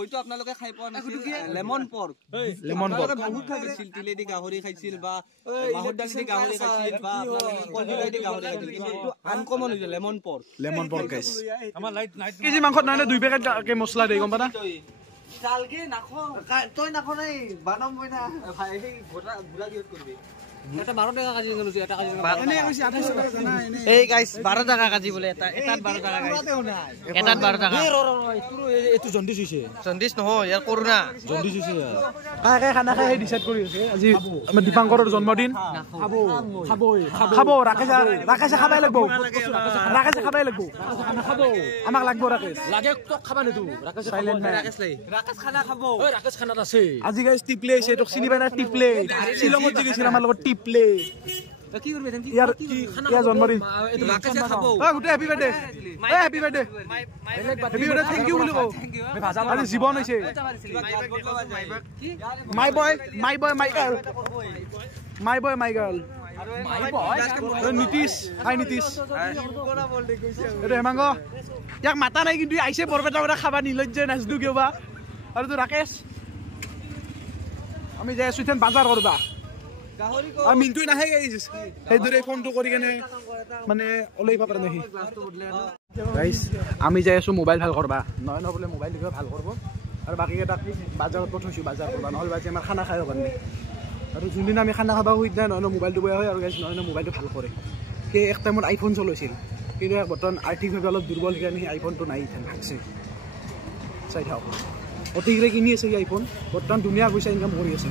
হয়তো আপোনালোকে খাই পোৱা নাছিল লেমন পৰ্ক বহুত খাইছিল তিলেদি গাহৰি খাইছিল বা মাহৰ দালিদি গাহৰি খাইছিল বা কলডিলেদি গাহৰি খাইছিল কিন্তু আনকমন হৈছে লেমন পৰ্ক গাইছ আমাৰ লাইট কেজি মাংসত নহয় 2 পেকেট কে মছলা দেই গম পানা চালকে নাখো তই নাখো নাই বানাম মই না ভাই এই গোটা গুড়া কিহত কৰিবি এটা 12 টাকা কাজি গলছি এটা কাজি এনে কৈছে 28 টাকা জানা এনে এই গাইস 12 টাকা কাজি বলে এটাত 12 টাকা গাইস এটাত 12 টাকা তোৰ এটো জন্ডিস হৈছে জন্ডিস নহয় ইয়াৰ কৰোনা জন্ডিস হৈছে কাকে খানা খাই ডিসাইড কৰি আছে আজি আমাৰ দীপাংকৰৰ জন্মদিন খাবো ৰাকেশ খাবাই লাগব ৰাকেশ খাবাই লাগব খাবো আমাক লাগব ৰাকেশ লাগে তো খাবা নেতু ৰাকেশ সাইলেন্ট ৰাকেশ লাই ৰাকেশ খানা খাবো ঐ ৰাকেশ খানাত আছে আজি গাইস টিপলে আছে তো চিনি পানা টিপলে শিলংত যে গৈছিল আমাৰ লগত টিপলে কি করবে তেন ইয়ার জন্মদিন রাকেশে খাবো ও গুটে happy birthday happy birthday happy birthday thank you বলি কো আজি জীবন হইছে my boy my girl Nitish hi Nitish এটা হেমাঙ্গ ইয়াক মাতা নাই কিন্তু আইছে বৰপেটা পৰা খাবা নিলজ্জে নাচদু কিবা আৰু তো ৰাকেশ আমি যাই আছো বাজাৰ কৰবা মিন্টু নাহে গাইছ সেইদৰে ফোনটো কৰি কেনে মানে ওলাইবা পাৰা নাই গাইছ আমি যাই আছো মোবাইল ভাল কৰবা নহয় নহয় বোলে মোবাইল দিবা ভাল কৰব আৰু বাকি এটা বাজাৰত পঠাইছো বাজাৰ কৰবা নহলে বাজি আমাৰ খানা খাইও কাৰণে আৰু যোনদিন আমি খানা খাবা হই না নহয় মোবাইলটো বেয়া হয় আৰু গাইছ নহয় মোবাইলটো ভাল কৰে সেই এক টাইমত আইফোন চলাইছিল কিন্তু বৰ্তমান আৰ্থিকভাৱে অলপ দুৰ্বল কাৰণে আইফোনটো নাই ইথান ভাগছে চাই থাকক অতিগ্ৰে কিনি আছে আইফোন বৰ্তমান দুনিয়া পইচা ইনকাম কৰি আছে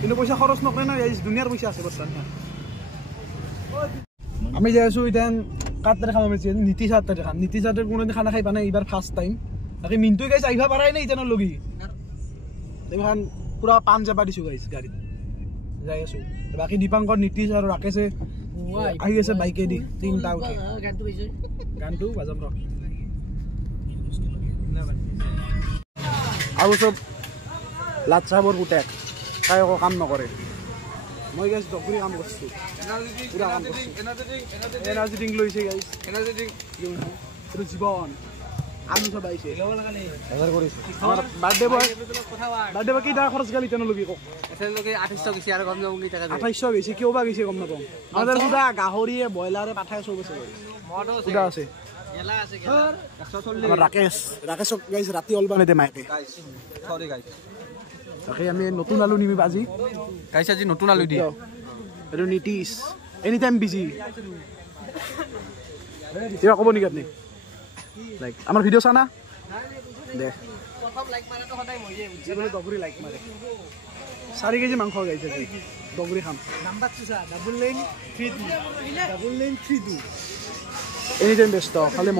কিন্তু পইচা খৰচ নকৰে না দুনিয়াৰ পইচা আছে বৰ্তমান আমি যাই আছো এতিয়া কাটতে খাব মেছি নীতি সাততে খাম নীতি সাতের কোনোদিন খানা খাই পানে এবার ফার্স্ট টাইম বাকি মিন্টু গাইছ আইবা পারাই নাই ইতানৰ লগি এখন পুৰা পান যাবা দিছো গাইছ গাড়ীত যাই আছো বাকি দীপাংকৰ নীতিশ আৰু ৰাকেশে আহি আছে বাইকে দি তিনটা উঠে গানটো বাজাম ৰ আৰু সব লাচ্ছাবৰ পুতেক কাই একো কাম নকৰে মই গাইছ ডক্টৰী কাম কৰিছো পুৰা কাম কৰিছো এনাৰ্জি ড্ৰিংক লৈছে গাইছ এনাৰ্জি ড্ৰিংক এইটো জীৱন আমি সব আইছে হাজাৰ কৰিছো আমাৰ বাৰ্থডে বয় কি টাকা খৰচ গালি তেন লগি কক এতেলকে 2800 গিছে আৰু কম যাম কি টাকা 2800 গিছে কিয় বা গিছে কম নাপাম আমাদের পুরা গাহৰিয়ে বয়লাৰে পাঠাই সব আছে মডো আছে এলা আছে 140 আমাৰ ৰাকেশ গাইছ ৰাতি অলবানে দে মাইকে গাইছ সৰি গাইছ তাকে আমি নতুন আলু নিবি আজি গাইছ আজি নতুন আলু দি এটো নীতিশ এনি টাইম বিজি কিবা ক'ব নেকি আপুনি লাইক আমাৰ ভিডিও চানা দে প্ৰথম লাইক মাৰে তো সদায় মইয়ে বুজি ডগৰি লাইক মাৰে 4 কেজি মাংস গাইছে আজি ডগৰি খাম নাম্বাৰ চুসা ডাবল লাইন 32 এনি টাইম ব্যস্ত খালি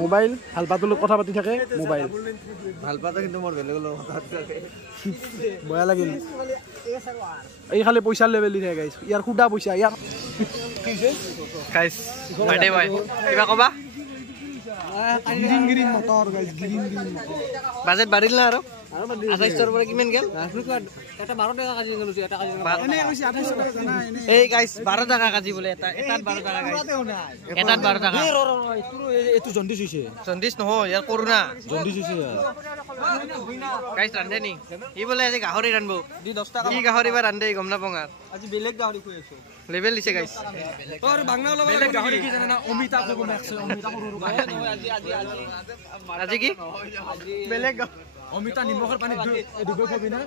মোবাইল ভাল পাতল কথা পাতি থাকে মোবাইল ভাল পাতা কিন্তু মোৰ বেলেগ কথা থাকে বয়া লাগিল এই খালি পইচা লেভেল দি থাকে গাইছ ইয়াৰ খুদা পইচা ইয়াৰ গাইছ বাৰ্থডে বয় কিবা কবা গ্ৰীন মটৰ গাইছ গ্ৰীন বাজেট বাঢ়িল না আৰু 2800 পৰা কিমান গেল এটা 12 টাকা কাজি গলছি এটা কাজি এনে কৈছে 2800 টাকা জানা এনে এই গাইছ 12 টাকা কাজি বলে এটাত 12 টাকা গাইছ এটাত 12 টাকা তোৰ এটো জন্ডিস হৈছে জন্ডিস নহয় ইয়াৰ কৰোনা জন্ডিস হৈছে গাইছ ৰান্ধে নি ই বলে আজি গাহৰি ৰান্ধব দি 10 টাকা কি গাহৰি বা ৰান্ধে গম নাপঙা আজি বেলেগ গাহৰি খুই আছো লেভেল দিছে গাইছ তোৰ বাংলা লব বেলেগ গাহৰি কি জানা না অমিতা কব মাখছে অমিতা আজি কি বেলেগ অমিতা নিমখৰ পানী ডুবাই খাবি না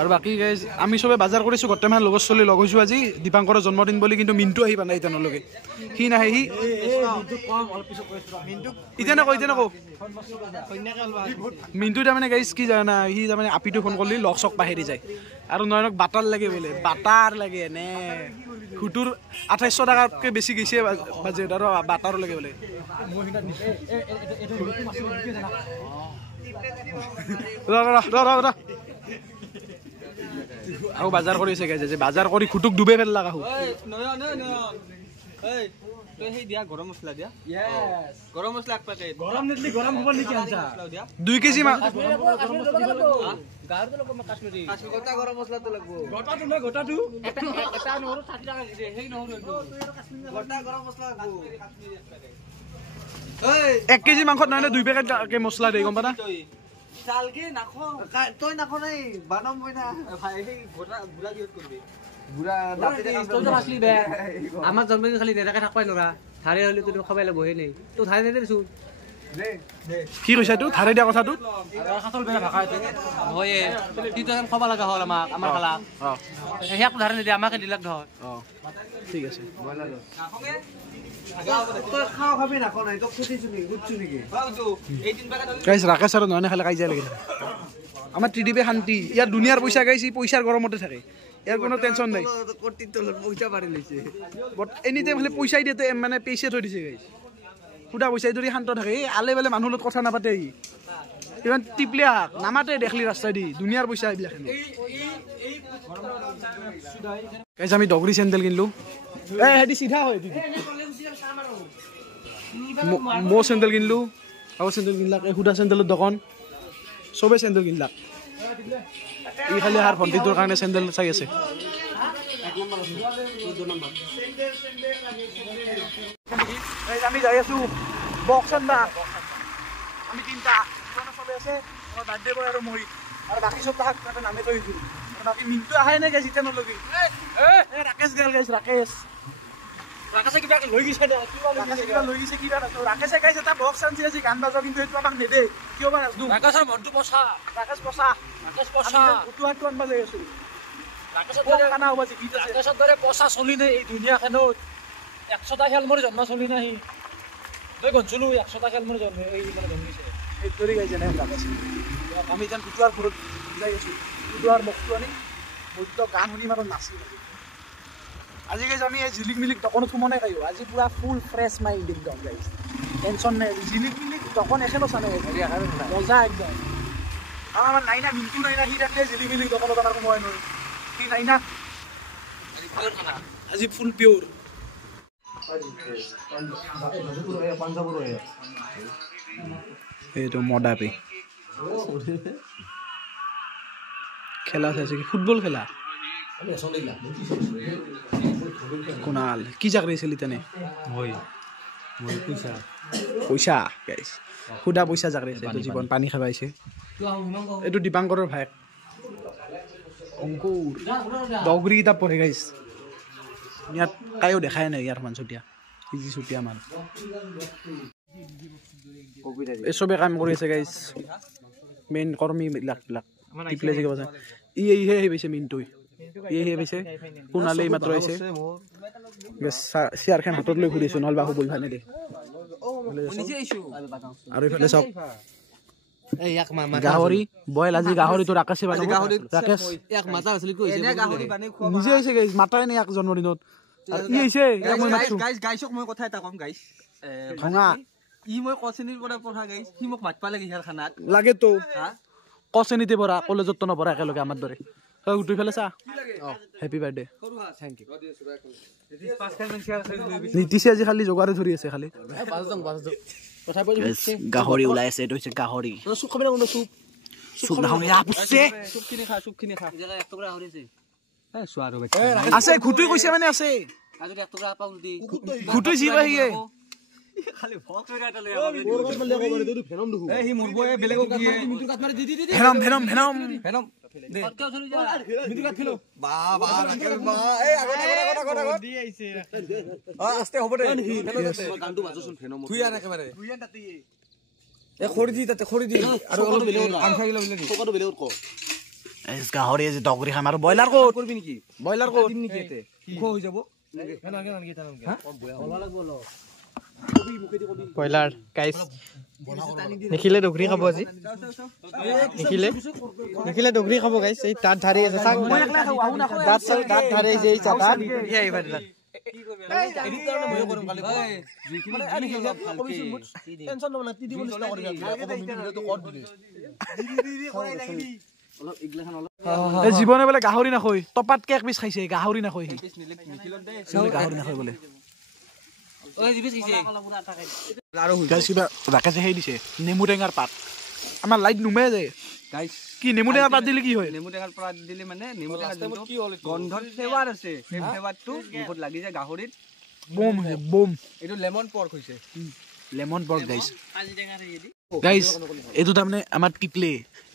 আৰু বাকি গাইজ আমি সবে বাজাৰ কৰিছো গটেমান লগৰ চলি লগ হৈছো আজি দীপাংকৰৰ জন্মদিন বুলি কিন্তু মিন্টু আহি পানাই তেনৰ লগে সি নাহে সি মিন্টু তাৰমানে গাইজ কি জানা সি তাৰমানে আপিটো ফোন কৰিলে লগ চক পাহেৰি যায় আৰু নয়নক বাটাৰ লাগে বোলে বাটাৰ লাগে নে হুটুৰ 2800 টাকাতকৈ বেছি গৈছে বাজেট আৰু বাটাৰ লাগে বোলে আৰু বাজাৰ কৰিছে গাইছে যে বাজাৰ কৰি খুটুক ডুবে ফেল লাগা হু তই হেই দিয়া গৰম মছলা দিয়া यस গৰম মছলা এক পেকেট গৰম নেটলি গৰম হ'ব নেকি আনছা 2 কেজি মা গাৰ তো লগ কাশ্মীৰী গোটা গৰম মছলা তো লাগবো গোটাটো না গোটাটো এটা নহৰু 60 টাকা দিছে হেই নহৰু গোটা গৰম মছলা লাগবো কাশ্মীৰী এক পেকেট 1 কেজি মাংসত নহয় 2 পেকেট কে মছলা দেই গম পানা চালকে নাখো তই নাখো নাই বানাম মই না ভাই এই গুড়া কিহত করবি গুড়া দাঁতে তই তো আসলি বে আমার জন্মদিন খালি দেরাকে থাকবাই নরা থারে হলি তুই খাবাই লাগবই নাই তো থারে দে দেছু দে দে কি কইছা তুই থারে দিয়া কথাটো আর খাতল বেলা ভাষা আছে হয় তুই তো খাবা লাগা হল আমার খালা হেক ধারে দে আমাকে দিলাক ধর ঠিক আছে নাখোগে তো খাও খাবি না কোন তো খুঁটিছু নি গুচ্ছু নিকি বাউজু এই দিন বাগা গাইস রাকেশ আর নয়নে খালে কাই যায় লাগে আমার টিডিপে শান্তি ইয়ার দুনিয়ার পয়সা গাইছি পয়সার গরমতে থাকে ইয়ার কোনো টেনশন নাই কোটি তলত পয়সা পারি লইছে বাট এনি টাইম খালি পয়সাই দিতে মানে পেইছে থৈ দিছে গাইস খুদা পয়সাই ধৰি শান্ত থাকে আলে বেলে মানুহৰ লগত কথা নাপাতে ইমান টিপলিয়া নামাতে দেখলি ৰাস্তা দি দুনিয়াৰ পয়সা এইবিলাক গাইস আমি ডগরি স্যান্ডেল কিনলো এ হেদি সিধা হয় দিদি মো স্যান্ডেল কিনলো আও স্যান্ডেল কিনলাক এই খুদা স্যান্ডেলৰ দোকান সবে স্যান্ডেল কিনলাক ই খালি হাৰ ভন্টিটোৰ কাৰণে স্যান্ডেল চাই আছে আমি যাই আছো বক্স আনবা আমি তিনটা সবে আছে আমার বার্থডে বয় আৰু মই আৰু বাকি সব তাক নামে কৈছো আৰু বাকি মিন্টু আহে নাই গাইছ ইটা নলগি এ ৰাকেশ গেল গাইছ ৰাকেশে কিবা লৈ গৈছে দে কিবা লৈ গৈছে কিবা ৰাকেশে গাইছ এটা বক্স আনছি আছে গান বাজা কিন্তু এইটো আমাক নেদে কিয় বা নাজনো ৰাকেশৰ মনটো পছা ৰাকেশ পছা উটুহাটো আনবা যাই আছো ৰাকেশৰ দৰে পছা চলি নাই এই দুনিয়াখনত 100টা খেল মোৰ জন্ম চলি নাই তই গঞ্চলো 100টা খেল মোৰ জন্ম এই মানে জন্মিছে এই তৰি গাইছে নাই ৰাকেশ আমি যেন উটুহাৰ ঘৰত যাই আছো উটুহাৰ বক্সটো আনি মইতো গান শুনি মাত্ৰ নাচি আজি গাইছ আমি এই জিলিক মিলিক দোকানত সোমনে খাইও আজি পুৰা ফুল ফ্ৰেছ মাইন্ড একদম গাইছ টেনশন নাই জিলিক মিলিক দোকান এখনো চানে মজা একদম আমার নাইনা মিন্টু নাইনা হি রাখলে জিলিক মিলিক দোকানত আমার সময় নয় কি নাইনা আজি ফুল পিওর এই তো মডা পে খেলা আছে কি ফুটবল খেলা কোনাল কি চাকরি ছিলি তেনে মই পয়সা গাইছ খুদা পয়সা চাকৰি আছে এইটো জীৱন পানী খাবাইছে এইটো দীপাংকৰৰ ভাইক অংকুৰ ডগৰি কিতাপ পঢ়ে গাইছ ইয়াত কায়ো দেখাই নাই ইয়াৰ মান চুতীয়া ইজি চুতীয়া মান এই চবে কাম কৰি আছে গাইছ মেইন কৰ্মী বিলাক টিপলে যে কথা ইহে পাইছে মিনটো ইহে পাইছে কোনালে মাত্ৰ আহিছে চেয়াৰখন হাতত লৈ ঘূৰিছো নহ'লে বাহু বল ভানে দে আৰু ইফালে চাওক গাহৰি বইল আজি গাহৰিটো ৰাকেশে বানাব ৰাকেশ এক মাতা আছিল কই এনে গাহৰি বানি খোৱা নিজে হৈছে গাইছ মাতাই নাই এক জন্মদিনত ই হৈছে মই মাতছো গাইছক মই কথা এটা কম গাইছ ভঙা ই মই কচিনিৰ পৰা পঢ়া গাইছ সি মোক মাত পালে গিহাৰ খানাত লাগে তো কচিনিতে পঢ়া কলেজত নপঢ়া একেলগে আমাৰ দৰে উঠি ফেলে চা হেপী বাৰ্থডে থ্যাংক ইউ নীতিশে আজি খালি জোগাৰে ধৰি আছে খালি গাহৰি ওলাই আছে এইটো হৈছে গাহৰি চুপ খাবি না চুপ নাখাওঁ ইয়া পুছে চুপখিনি খা জায়গা 1 টুকুৰা হৰিছে এ সুৱাৰো আছে ঘুটুই কৈছে মানে আছে আজি 1 টুকুৰা পাউ দি ঘুটুই জি ৰহিয়ে খালি ভক্ত গাটা লৈ এ হি মৰব এ বেলেগ কি মিটু কাট মাৰি দি ভেনম দে কত চলি যা মিটু কাট খেলো বা এই আগত দি আইছে আস্তে হ'ব দে গানটো বাজছুন ফেনম তুই আন একেবাৰে তুই আন তাতে এ খৰি দি আৰু অলপ বেলেগ আন খাইলা বেলেগ সকটো বেলেগ ক এস গাহৰি আজি ডগৰি খাম আৰু বয়লাৰ কত কৰবি নাকি বয়লাৰ কত দিম নাকি এতে খো হৈ যাব ব্ৰইলাৰ গাইছ নিখিলে ডগৰি খাব আজি নিখিলে ডগৰি খাব গাইছ এই তাত ধাৰি আছে চাক দাঁত ধাৰি আছে এই চাক এই ভাই দাঁত এডিট কৰা মই কৰিম কালি মানে আনি খেলা কবিচোন টেনচন নলবা টি দিব নিচিনা কৰি ভিডিওটো কত দিলি কৰাই লাগি অলপ ইগলাখান অলপ এই জীৱনে বলে গাহৰি নাখৈ টপাতকে এক পিস খাইছে গাহৰি নাখৈ হি নিখিলত দে গাহৰি নাখৈ বলে ওই দিবি কিছে আৰু গাইছ কিবা ৰাকেশে হেই দিছে নেমু টেঙাৰ পাত আমাৰ লাইট নুমে যায় গাইছ কি নেমু টেঙাৰ পাত দিলে কি হয় নেমু টেঙাৰ পাত দিলে মানে নেমু টেঙাৰ কি হ'ল গন্ধৰ ফ্লেভাৰ আছে সেই ফ্লেভাৰটো বহুত লাগি যায় গাহৰিত বম এইটো লেমন পৰ্ক হৈছে লেমন পৰ্ক গাইছ গাইছ এইটো তাৰমানে আমাৰ টিপলে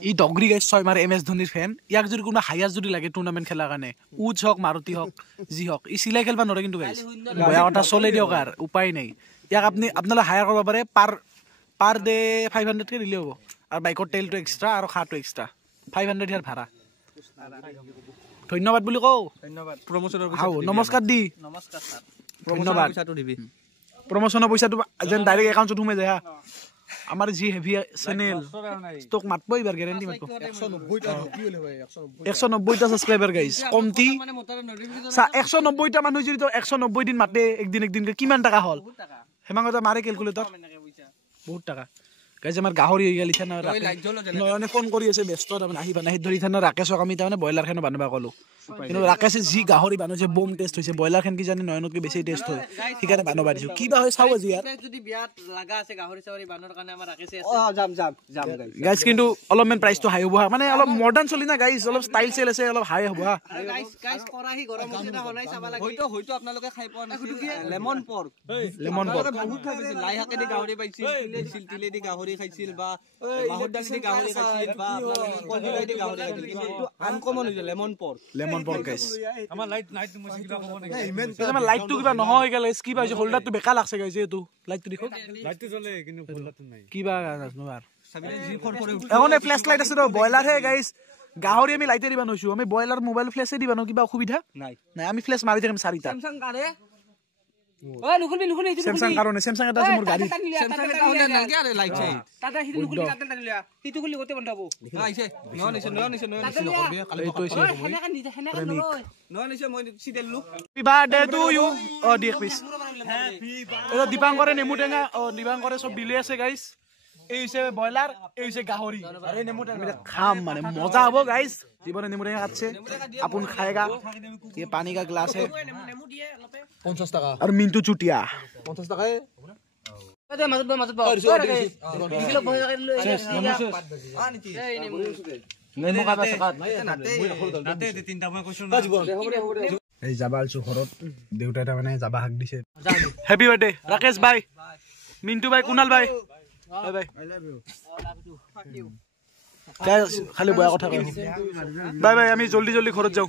ই ডগৰি গাইছ 6 মাৰ MS ধোনিৰ ফেন ইয়াক যদি কোনোবা হায়াৰ যদি লাগে টুৰ্নামেণ্ট খেলাৰ কাৰণে উজ হওক মাৰুতি হওক যি হওক ই চিলাই খেলবা নৰে কিন্তু গাইছ বয়া কথা চলে দিয়ক আৰু উপায় নাই ইয়াক আপোনালোকে হায়াৰ কৰিব পাৰে পাৰ ডে 500 কে দিলে হ'ব আৰু বাইকৰ তেলটো এক্সট্ৰা আৰু খাটো এক্সট্ৰা 500 ইয়াৰ ভাড়া ধন্যবাদ বুলি কও ধন্যবাদ প্ৰমোচনৰ নমস্কাৰ দি নমস্কাৰ স্যাৰ ধন্যবাদ পইচাটো দিবি প্ৰমোচনৰ পইচাটো যেন ডাইৰেক্ট একাউণ্টত সোমাই যায় আমাৰ যি হেভি চেনেল ষ্টক মাতব এবাৰ গ্যাৰান্টি মাতব 190 টা সাবস্ক্রাইবার গাইস কমতি 190 টা মানুহ যদি 190 দিন মাতে একদিন কিমান টাকা হল হেমাংগটা মাৰে ক্যালকুলেটৰ বহুত টাকা গাইস আমাৰ গাহৰি হৈ গলি থানা নয়নে ফোন কৰি আছে ব্যস্ত তাৰমানে আহিবা নাহি ধৰি থানা ৰাকেশক আমি তাৰমানে বয়লাৰ খান বানবা কলো কিন্তু ৰাকেশে যি গাহৰি বানছে বম টেষ্ট হৈছে বয়লাৰ খান কি জানি নয়নতকে বেছি টেষ্ট হয় ঠিকানে বানবা দিছো কিবা হয় চাও আজি ইয়াৰ যদি বিয়াত লাগা আছে গাহৰি চাহৰি বানৰ কাৰণে আমাৰ ৰাকেশে আছে যাম গাইস কিন্তু অলপমান প্ৰাইসটো হাই হ'ব মানে অলপ মডাৰ্ন চলি না গাইস অলপ ষ্টাইল চেল আছে অলপ হাই হ'ব গাইস কৰাহি গৰম হৈছে না হলাই চাবা লাগে হয়তো আপোনালোকে খাই পোৱা নাই লেমন পৰ্ক বহুত খাইছিল লাই হাকেদি গাহৰি পাইছিল তিলেদি গাহৰি খাইছিল বা মাহৰ দালিদি গাহৰি খাইছিল বা কলবিলাইদি গাহৰি খাইছিল কিন্তু আনকমন হৈছে লেমন পৰ্ক গাইস আমাৰ লাইট মই কিবা ক'ব নেকি আমাৰ লাইটটো কিবা নহয় গাইস কি পাইছে হোল্ডাৰটো বেকা লাগছে গাইস এইটো লাইটটো দেখো লাইটটো জ্বলে কিন্তু হোল্ডাৰটো নাই কিবা নাজনো আৰু সাবিলে জি ফৰফৰে এখন ফ্ল্যাশ লাইট আছে তো বয়লাৰ হে গাইস গাহৰি আমি লাইটে দিবা নইছো আমি বয়লাৰ মোবাইল ফ্ল্যাশে দিবা ন কিবা অসুবিধা নাই আমি ফ্ল্যাশ মাৰি থাকিম 4টা স্যামসাং কাৰে ওই নুখুলি এইটো স্যামসাং কাৰণে স্যামসাং এটা আছে মোৰ গাড়ী স্যামসাং এটা হলে নালকে আরে লাইট চাই তাতে হিটো নুখুলি তাতে টানিলা হিটো খুলি গতে বন্ধাবো আইছে ননিছে এইটো আছে ননিছে মই সিদেলু হ্যাপি বার্থডে টু ইউ ও ডিক পিস এটা দীপাঙ্করে নেমু টেঙা ও দীপাঙ্করে সব বিলে আছে গাইস এই হৈছে বয়লার এই হৈছে গাহৰি আরে নেমু টেঙা খাম মানে মজা হ'ব গাইস জীবনে নেমু টেঙা খাচ্ছে আপুন খাएगा ये पानी का ग्लास है 50 টাকা और मिंटू चुटिया 50 টাকায় আরে মাজত বা কিলো বই নেমু খাবা সাকাত তাতে তিনটা মই কৈছো এই জাবাল চুখৰত দেউতা এটা মানে জাবা হাক দিছে হ্যাপি বার্থডে রাকেশ ভাই মিন্টু ভাই কুনাল ভাই bye bye I love you খালি বয়া কথা কই বাই বাই আমি জলদি ঘৰত যাও